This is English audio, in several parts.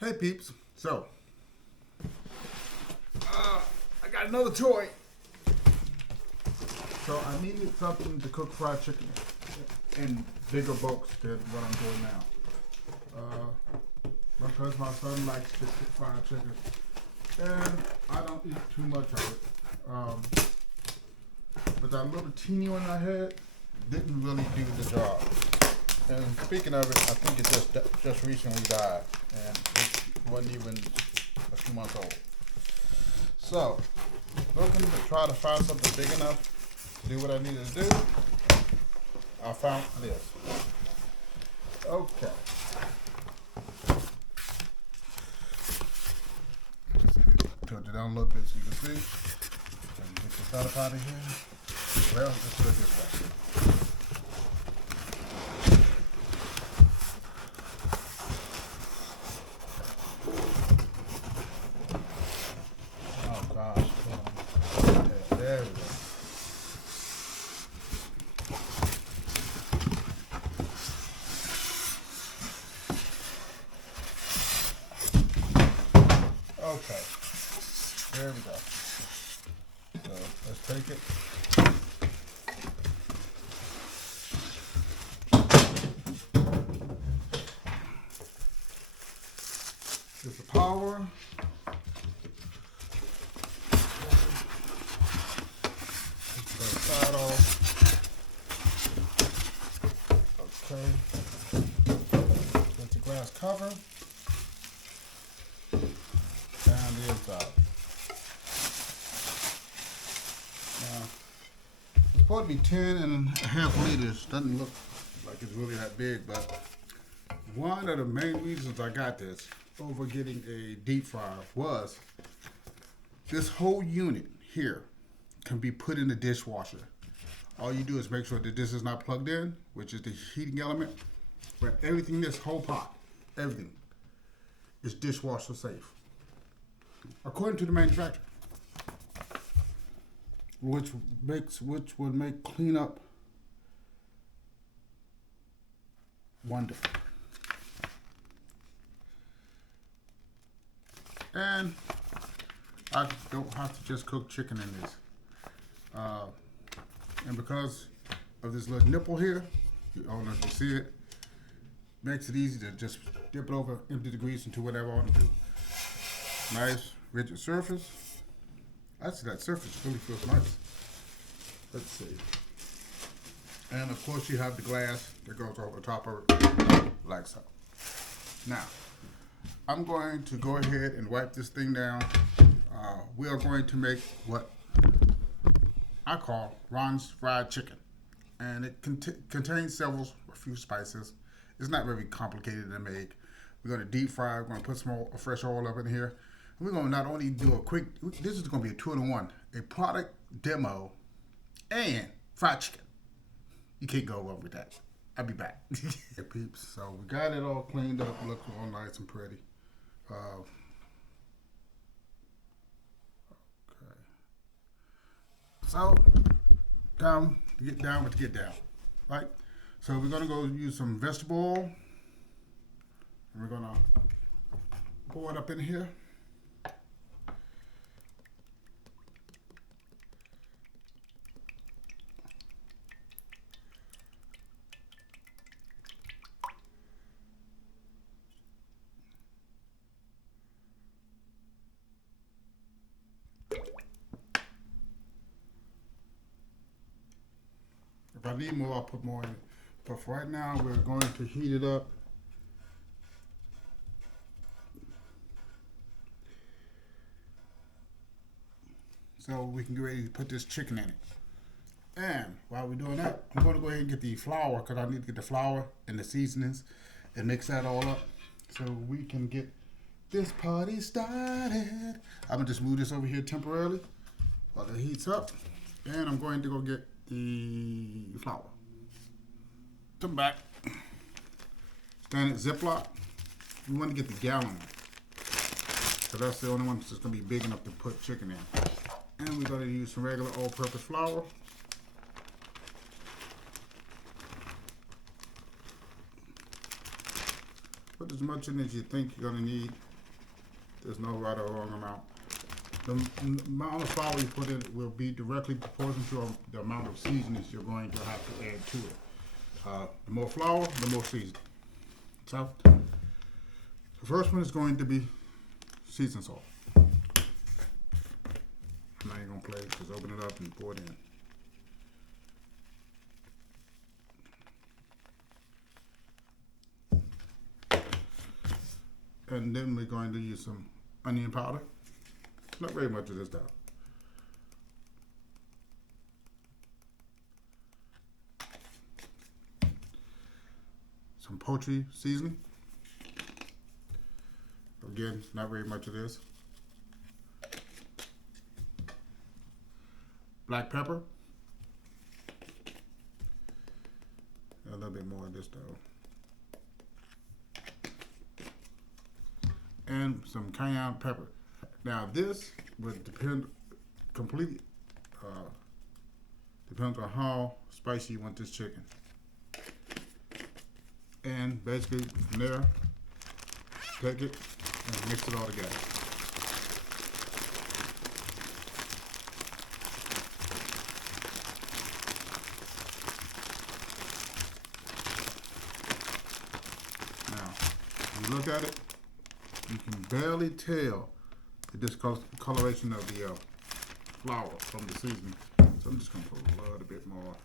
Hey peeps, I got another toy. So I needed something to cook fried chicken in bigger bulks than what I'm doing now. Because my son likes fried chicken, and I don't eat too much of it. But that little teeny one I had didn't really do the job. And speaking of it, I think it just recently died, and it wasn't even a few months old. So, looking to try to find something big enough to do what I needed to do, I found this. Okay. Tilt it down a little bit so you can see. And get this out of here. Well, let's put it this way. Oh gosh. Yeah, there we go. Okay. There we go. So let's take it. Get the power. Take the side off. Okay. Get the glass cover. And the inside. Now, it's supposed to be 10.5 liters. Doesn't look like it's really that big, but one of the main reasons I got this over getting a deep fryer was this whole unit here can be put in the dishwasher. All you do is make sure that this is not plugged in, which is the heating element, but everything, this whole pot, everything is dishwasher safe. According to the manufacturer, which would make cleanup wonderful. And I don't have to just cook chicken in this. And because of this little nipple here, I don't know if you see it, makes it easy to just dip it over, empty the grease into whatever I want to do. Nice rigid surface. Actually, that surface really feels nice. Let's see. And of course, you have the glass that goes over the top of it, like so. Now, I'm going to go ahead and wipe this thing down. We are going to make what I call Ron's fried chicken, and it contains a few spices. It's not very complicated to make. We're going to deep fry. We're going to put some fresh oil up in here. We're going to not only do a quick, this is going to be a 2-in-1, a product demo and fried chicken. You can't go wrong with that. I'll be back. Hey peeps, so we got it all cleaned up, looking all nice and pretty. Okay. So, get down with the get down, right? So we're going to go use some vegetable oil, and we're going to pour it up in here. If I need more, I'll put more in. But for right now, we're going to heat it up. So we can get ready to put this chicken in it. And while we're doing that, I'm going to go ahead and get the flour, because I need to get the flour and the seasonings and mix that all up so we can get this party started. I'm going to just move this over here temporarily while it heats up. And I'm going to go get the flour. Come back. Standard Ziploc. You want to get the gallon, so that's the only one that's going to be big enough to put chicken in. And we're going to use some regular all-purpose flour. Put as much in as you think you're going to need. There's no right or wrong amount. The amount of flour you put in will be directly proportional to the amount of seasonings you're going to have to add to it. The more flour, the more seasoning. So, the first one is going to be seasoned salt. I'm not even gonna play, just open it up and pour it in. And then we're going to use some onion powder. Not very much of this though. Some poultry seasoning. Again, not very much of this. Black pepper. A little bit more of this though. And some cayenne pepper. Now this would depend completely, depends on how spicy you want this chicken. And basically from there, take it and mix it all together. Now, if you look at it, you can barely tell the discoloration of the flour from the seasoning. So I'm just going to put a little bit more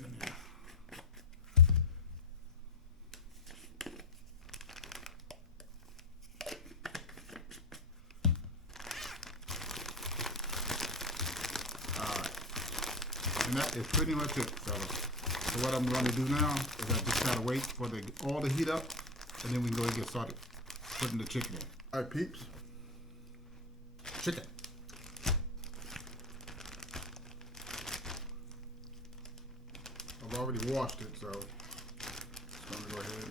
in here. Alright. And that is pretty much it, fellas. So what I'm going to do now is I just gotta wait for the oil to heat up, and then we can go and get started putting the chicken in. All right, peeps. Chicken. I've already washed it, so I'm gonna go ahead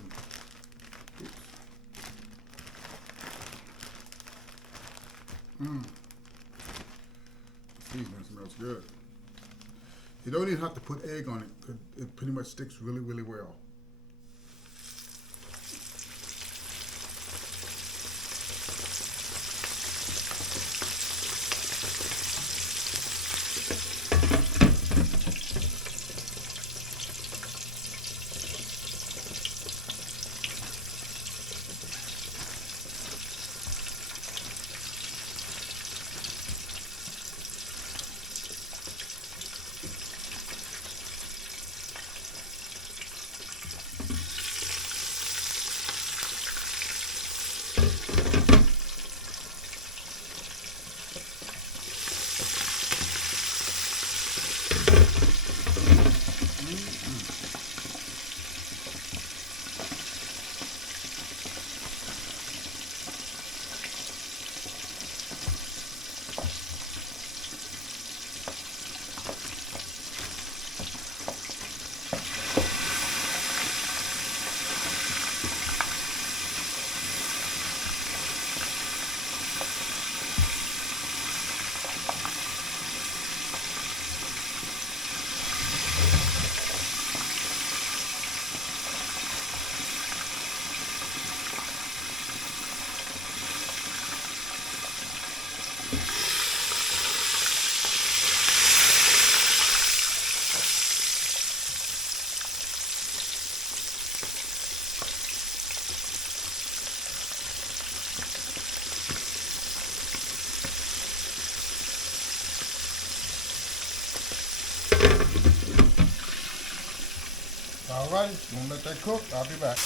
and. The seasoning smells good. You don't even have to put egg on it, because it pretty much sticks really, really well. Alright, I'm gonna let that cook. I'll be back.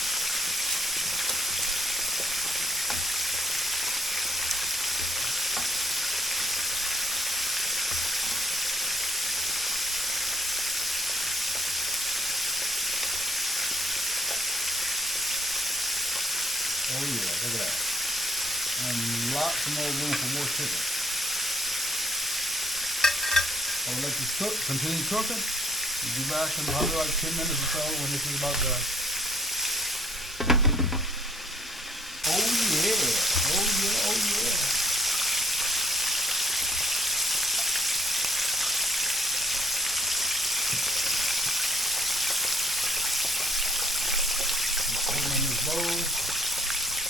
Oh yeah, look at that. And lots more room for more chicken. I'll let this cook, continue cooking. We'll be back in probably like 10 minutes or so when this is about done. Oh yeah, oh yeah, oh yeah. Put it in this bowl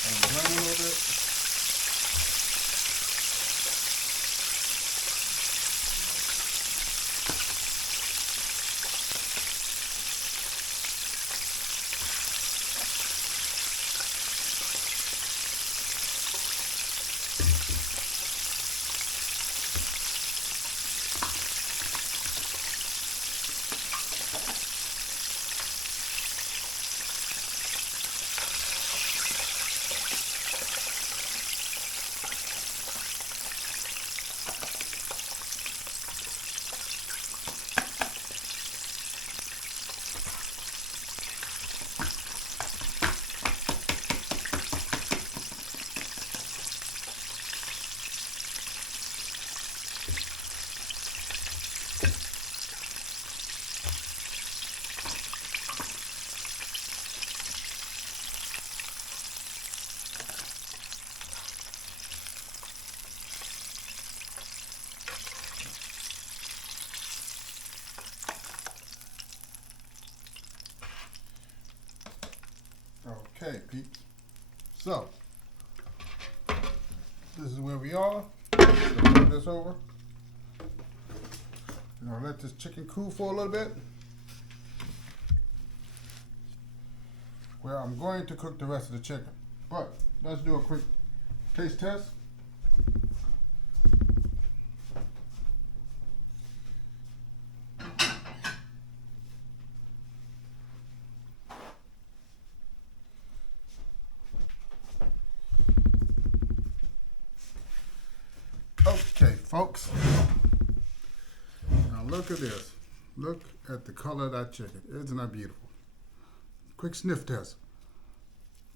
and brown a little bit. Okay, peeps. So, this is where we are. Turn this over. Now let this chicken cool for a little bit. Well, I'm going to cook the rest of the chicken, but let's do a quick taste test. Okay, folks. Now look at this. Look at the color of that chicken. Isn't that beautiful? Quick sniff test.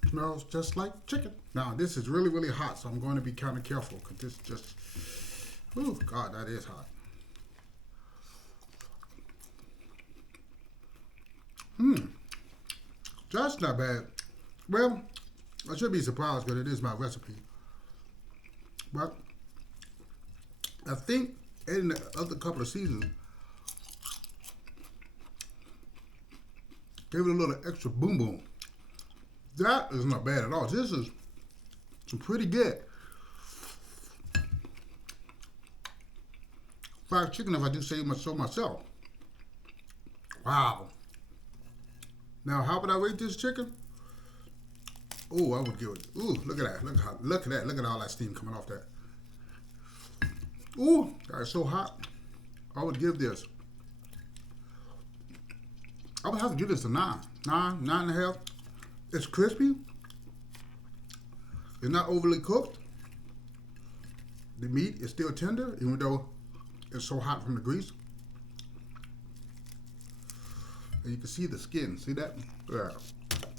Smells just like chicken. Now this is really, really hot, so I'm going to be kind of careful because this just, oh God, that is hot. That's not bad. Well, I should be surprised because it is my recipe. But I think in the other couple of seasons, gave it a little extra boom boom. That is not bad at all. This is pretty good. Fried chicken, if I do say so myself. Wow. Now, how would I rate this chicken? Oh, I would give it. Ooh, look at that. Look at that. Look at all that steam coming off that. Ooh, that's so hot. I would give this. I would have to give this a 9. 9.5. It's crispy. It's not overly cooked. The meat is still tender, even though it's so hot from the grease. And you can see the skin. See that?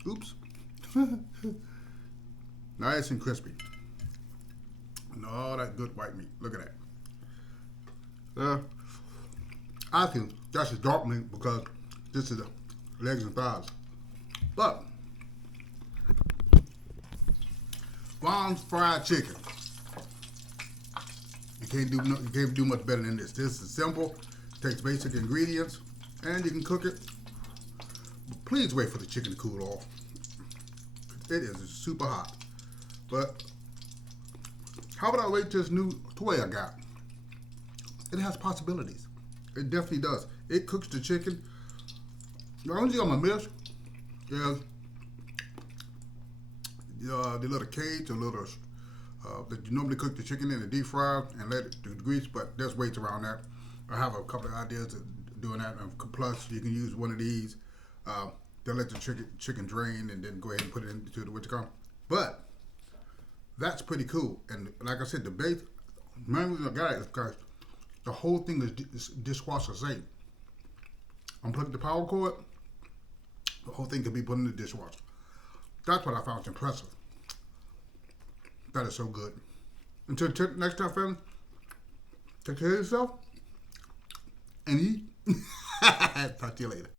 Oops. Nice and crispy. And all that good white meat. Look at that. I think that's a dark meat because this is the legs and thighs. But Ron's fried chicken. You can't do much better than this. This is simple. Takes basic ingredients, and you can cook it. But please wait for the chicken to cool off. It is super hot. But how would I rate this new toy I got? It has possibilities. It definitely does. It cooks the chicken. The only thing I'm gonna miss is the little cage, the little that you normally cook the chicken in the deep fry and let it do the grease, but there's ways around that. I have a couple of ideas of doing that. Plus, you can use one of these. They'll let the chicken drain and then go ahead and put it into the what you call. But that's pretty cool. And like I said, the base, main reason I got it is because the whole thing is dishwasher safe. Unplug the power cord, the whole thing can be put in the dishwasher. That's what I found impressive. That is so good. Until next time, family, take care of yourself and eat. Talk to you later.